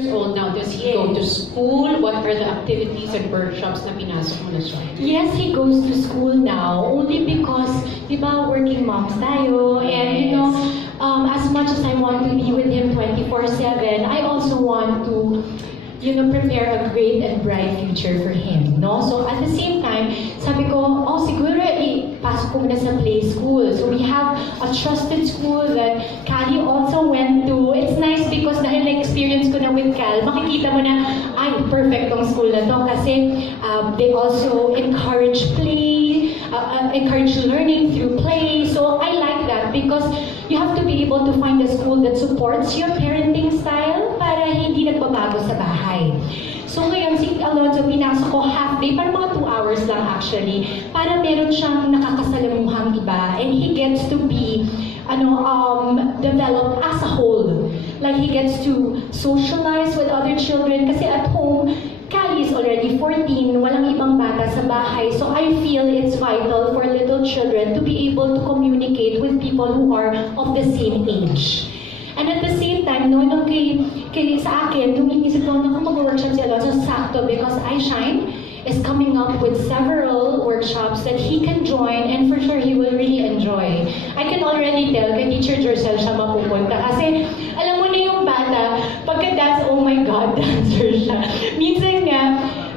years old now, does he go to school? What are the activities and workshops na pinasok mo na siya? Yes, he goes to school now, only because, di ba, working moms tayo, and you know, as much as I want to be with him 24/7, I also want to, you know, prepare a great and bright future for him, no? So at the same time, sabi ko, oh, siguro pasok ko muna sa play school. So we have a trusted school that Callie also went to. It's nice because dahil na-experience ko na with Cal, makikita mo na, ay, perfect tong school na to kasi they also encourage play, encourage learning through play. So I like that because you have to be able to find a school that supports your parenting style para hindi nagbabago sa bahay. So ngayon, si Alonzo, pinasok ko half day, para mga 2 hours lang actually, para meron siyang nakakasalamuhang iba, and he gets to be, developed as a whole. Like he gets to socialize with other children, kasi at home, Callie is already 14, walang ibang bata sa bahay, so I feel it's vital for little children to be able to communicate with people who are of the same age. And at the same time, nung sa akin, nung inisip ko, naku, mag-workshop si Alonzo, sakto, because iShine is coming up with several workshops that he can join, and for sure, he will really enjoy. I can already tell, kay Teacher Jorcel siya mapupunta, kasi alam mo na yung bata, pagka-dance, oh my God, dancer siya.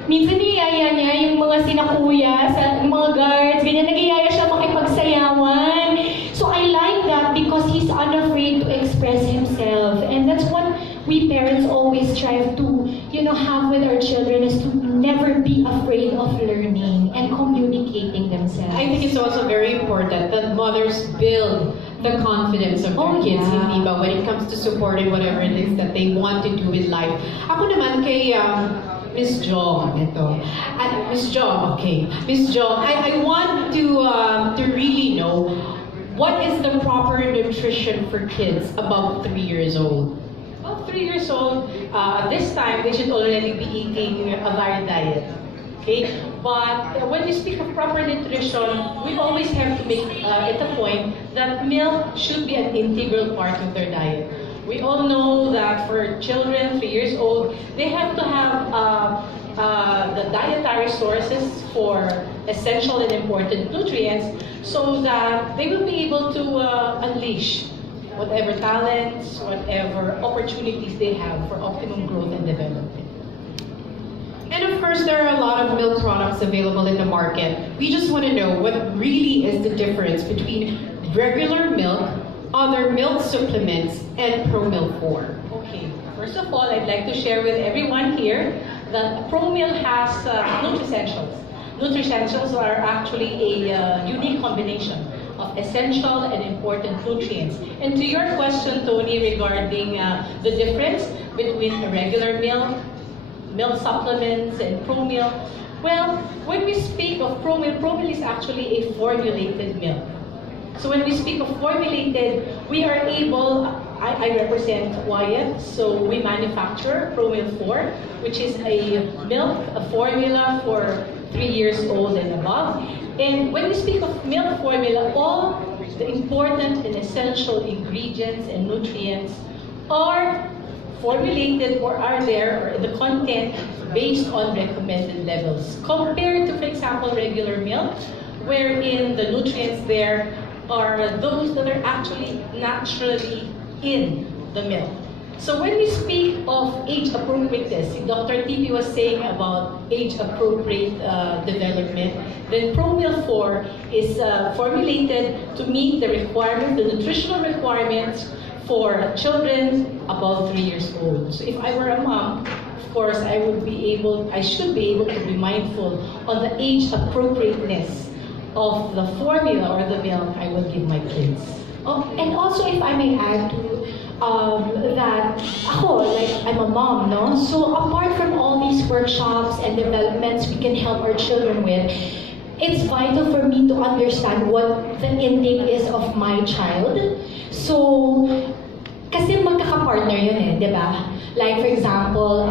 Minsan niyaya niya yung mga sinakuya sa mga guards, ganyan, nagiyaya siya makipagsayawan. So I like that because he's unafraid to express himself, and that's what we parents always strive to, have with our children, is to never be afraid of learning and communicating themselves. I think it's also very important that mothers build the confidence of their kids, hindi ba, when it comes to supporting whatever it is that they want to do in life. Ako naman kay Miss Jo, Miss Jo, okay. Miss Jo, I want to really know, what is the proper nutrition for kids above 3 years old? Well, 3 years old, this time they should already be eating a varied diet. Okay? But when we speak of proper nutrition, we always have to make it a point that milk should be an integral part of their diet. We all know that for children 3 years old, they have to have the dietary sources for essential and important nutrients so that they will be able to unleash whatever talents, whatever opportunities they have for optimum growth and development. And of course, there are a lot of milk products available in the market. We just want to know what really is the difference between regular milk, other milk supplements, and Promil 4. Okay, first of all, I'd like to share with everyone here that Promil has Nutricentials. Nutricentials are actually a unique combination of essential and important nutrients. And to your question, Tony, regarding the difference between regular milk supplements, and Promil, well, when we speak of Promil, Promil is actually a formulated milk. So when we speak of formulated, we are able, I represent Wyatt, so we manufacture Promil 4, which is a formula for 3 years old and above. And when we speak of milk formula, all the important and essential ingredients and nutrients are formulated or are there, or the content based on recommended levels. Compared to, for example, regular milk, wherein the nutrients there are those that are actually naturally in the milk. So when we speak of age appropriateness, Dr. Tipi was saying about age appropriate development, then Promil 4 is formulated to meet the requirements, the nutritional requirements for children above 3 years old. So if I were a mom, of course, I should be able to be mindful on the age appropriateness of the formula or the milk I will give my kids. Oh, and also, if I may add to that, I'm a mom, no? So apart from all these workshops and developments we can help our children with, it's vital for me to understand what the intake is of my child. So, kasi magkaka-partner yun eh, di ba? Like for example,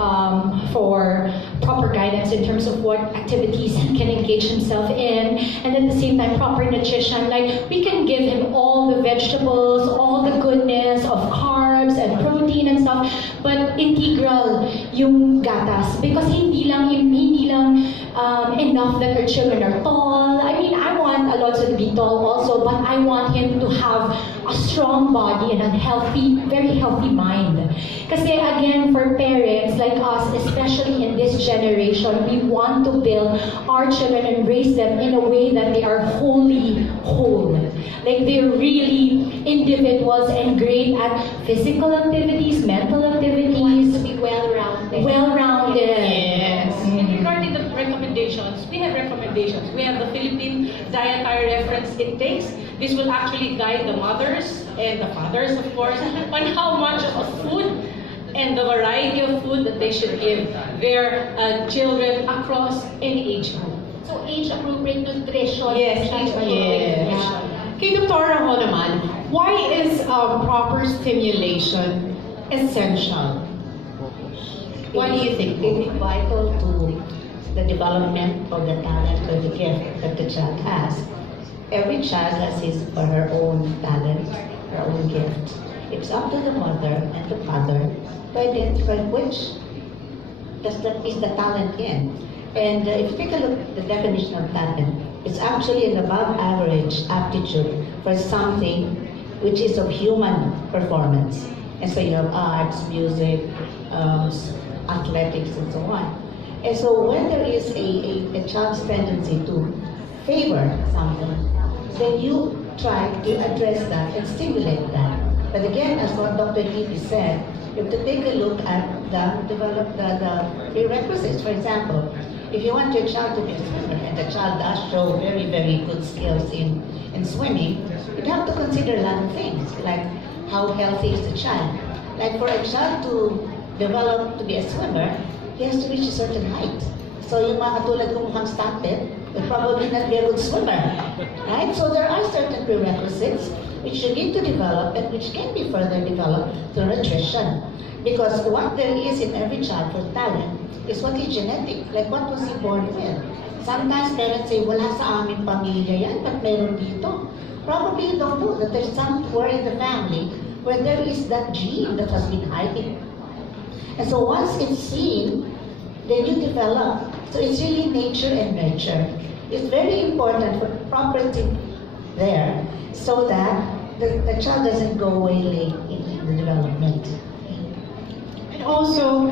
for proper guidance in terms of what activities he can engage himself in, and at the same time proper nutrition, like we can give him all the vegetables, all the goodness of carbs and protein and stuff, but integral yung gatas because hindi lang enough that her children are tall. I mean, I want Alonso to be tall also, but I want him to have a strong body and a very healthy mind. Kasi again, for parents like us, especially in this generation, we want to build our children and raise them in a way that they are wholly whole. Like they're really individuals and great at physical activities, mental activities. To be well-rounded. Well-rounded. Yes. And regarding the recommendations, we have recommendations. We have the Philippine Dietary Reference Index. This will actually guide the mothers and the fathers, of course, on how much of the food and the variety of food that they should give their children across any age group. So age-appropriate nutrition. Yes, yes. Kay Dr. Ho naman, why is proper stimulation essential? What do you think? It is vital to the development of the talent or the gift that the child has. Every child has his or her own talent, her own gift. It's up to the mother and the father to identify which is the talent in. And if you take a look at the definition of talent, it's actually an above average aptitude for something which is of human performance. And so you have arts, music, athletics, and so on. And so when there is a child's tendency to favor something, then you try to address that and stimulate that. But again, as what Dr. Levy said, you have to take a look at the prerequisites. For example, if you want your child to be a swimmer and the child does show very, very good skills in swimming, you have to consider a lot of things, like how healthy is the child. Like for a child to develop to be a swimmer, he has to reach a certain height. So yung mga katulad kong mukhang stunted will probably not be a good swimmer, right? So there are certain prerequisites which you need to develop and which can be further developed through nutrition. Because what there is in every child for talent is what is genetic, like what was he born with. Sometimes parents say, wala sa aming pamilya yan, but meron dito. Probably you don't know that there's somewhere in the family where there is that gene that has been hiding. And so once it's seen, then you develop. So it's really nature and nurture. It's very important for property there so that the child doesn't go away late in the development. And also,